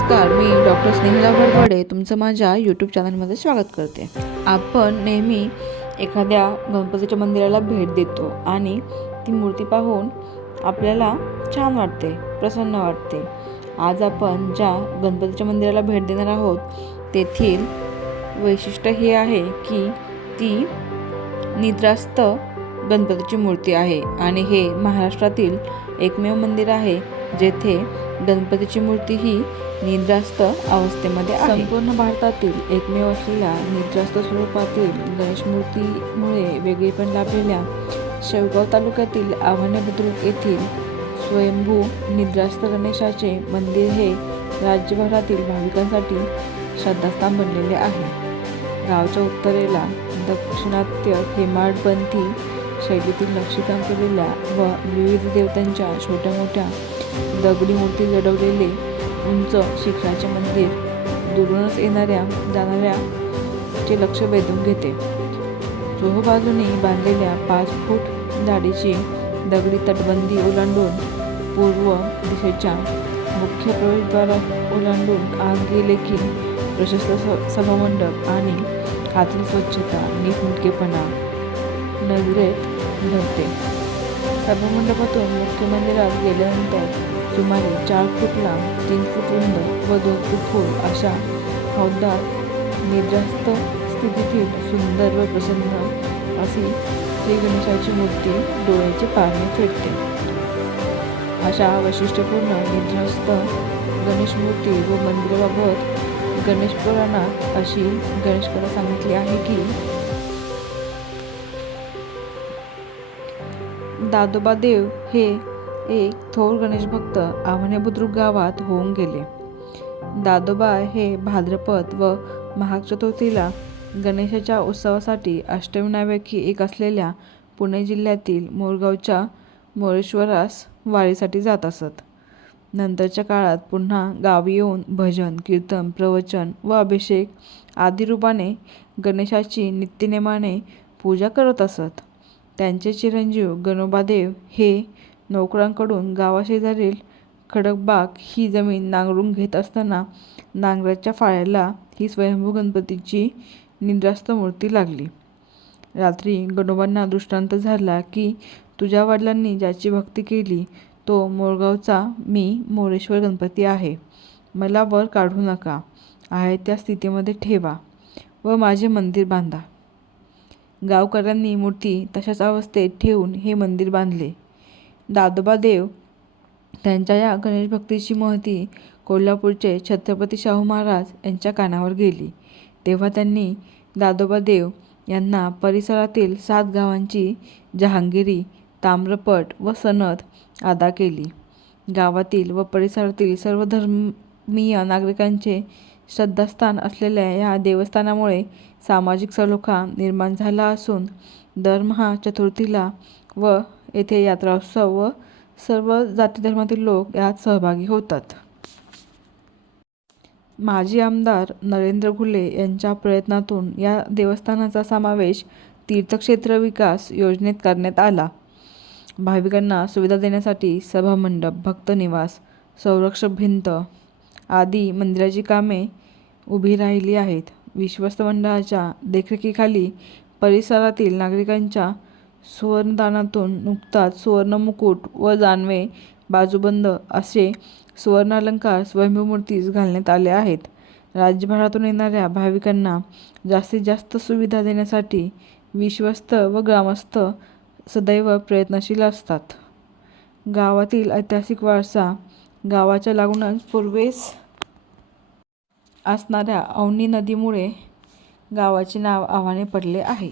नमस्कार मी डॉक्टर स्नेहला भडभडे तुमचं माझ्या यूट्यूब चॅनलमध्ये स्वागत करते. आपण नेहमी एखाद्या गणपतीच्या मंदिराला भेट देतो आणि ती मूर्ती पाहून आपल्याला छान वाटते प्रसन्न वाटते. आज आपण ज्या गणपतीच्या मंदिराला भेट देणार आहोत तेथील वैशिष्ट्य हे आहे की ती निद्रास्त गणपतीची मूर्ती आहे. आणि हे महाराष्ट्रातील एकमेव मंदिर आहे जेथे गणपतीची मूर्ती ही निद्रास्त अवस्थेमध्ये संपूर्ण भारतातील एकमेव असलेल्या निद्रास्त स्वरूपातील गणेश मूर्तीमुळे वेगळेपण लाभलेल्या शेवगाव तालुक्यातील आव्हाने बुद्रुक येथील स्वयंभू निद्रास्त गणेशाचे मंदिर हे राज्यभरातील भाविकांसाठी श्रद्धास्थान बनलेले आहे. गावच्या उत्तरेला दक्षिणात्य हेमाडपंथी शैलीतील नक्षीकाम केलेल्या व विविध देवतांच्या छोट्या मोठ्या दगडी मूर्ती जडवलेले उंच शिखराचे मंदिर दुरूनच येणाऱ्या जाणाऱ्याचे लक्ष वेधून घेते. चोहबाजूने बांधलेल्या पाच फूट जाडीची दगडी तटबंदी ओलांडून पूर्व दिशेच्या मुख्य प्रवेशद्वारा ओलांडून आत गेले की प्रशस्त स- सभामंडप आणि आतील स्वच्छता नीटनेटकेपणा नजरेत घडते सभामंडपातून मुख्य मंदिरात गेल्यानंतर सुमारे चार फूट लांब तीन फूट रुंद व दोन फूट खोल अशा हौदात निद्रास्त स्थितीतील सुंदर व प्रसन्न अशी श्री गणेशाची मूर्ती डोळ्याचे पारणे फेडते. अशा वैशिष्ट्यपूर्ण निद्रास्त गणेश मूर्ती व मंदिराबाबत गणेश पुराणात अशी गणेश सांगितली आहे की दादोबा देव हे एक थोर गणेश भक्त आव्हाने बुद्रुक गावात होऊन गेले. दादोबा हे भाद्रपद व महाग चतुर्थीला गणेशाच्या उत्सवासाठी अष्टविनायकी एक असलेल्या पुणे जिल्ह्यातील मोरगावच्या मोरेश्वरास वारीसाठी जात असत. नंतरच्या काळात पुन्हा गावी येऊन भजन कीर्तन प्रवचन व अभिषेक आदी रूपाने गणेशाची नित्यनेमाने पूजा करत असत. त्यांचे चिरंजीव गणोबादेव हे नोकरांकडून गावाशेजारील खडकबाग ही जमीन नांगरून घेत असताना नांगराच्या फाळ्याला ही स्वयंभू गणपतीची निद्रास्त मूर्ती लागली. रात्री गणोबांना दृष्टांत झाला की तुझ्या वडिलांनी ज्याची भक्ती केली तो मोरगावचा मी मोरेश्वर गणपती आहे. मला वर काढू नका. आहे त्या स्थितीमध्ये ठेवा व माझे मंदिर बांधा. गावकऱ्यांनी मूर्ती तशाच अवस्थेत ठेवून हे मंदिर बांधले. दादोबा देव त्यांच्या या गणेश भक्तीची महती कोल्हापूरचे छत्रपती शाहू महाराज यांच्या कानावर गेली. तेव्हा त्यांनी दादोबा देव यांना परिसरातील सात गावांची जहांगिरी ताम्रपट व सनद अदा केली. गावातील व परिसरातील सर्व धर्मीय नागरिकांचे श्रद्धास्थान असलेल्या या देवस्थानामुळे सामाजिक सलोखा निर्माण झाला असून दरमहा चतुर्थीला व येथे यात्रा उत्सव व सर्व जाती धर्मातील लोक यात सहभागी होतात. माजी आमदार नरेंद्र घुले यांच्या प्रयत्नातून या देवस्थानाचा समावेश तीर्थक्षेत्र विकास योजनेत करण्यात आला. भाविकांना सुविधा देण्यासाठी सभामंडप भक्तनिवास संरक्षक भिंत आदी मंदिराची कामे उभी राहिली आहेत. विश्वस्त मंडळाच्या देखरेखीखाली परिसरातील नागरिकांच्या सुवर्णदानातून नुकताच सुवर्णमुकुट व जानवे बाजूबंद असे सुवर्णालंकार स्वयंभू मूर्तीस घालण्यात आले आहेत. राज्यभरातून येणाऱ्या भाविकांना जास्तीत जास्त सुविधा देण्यासाठी विश्वस्त व ग्रामस्थ सदैव प्रयत्नशील असतात. गावातील ऐतिहासिक वारसा गावाच्या लागूनच पूर्वेस असणाऱ्या अवनी नदीमुळे गावाचे नाव आव्हाने पडले आहे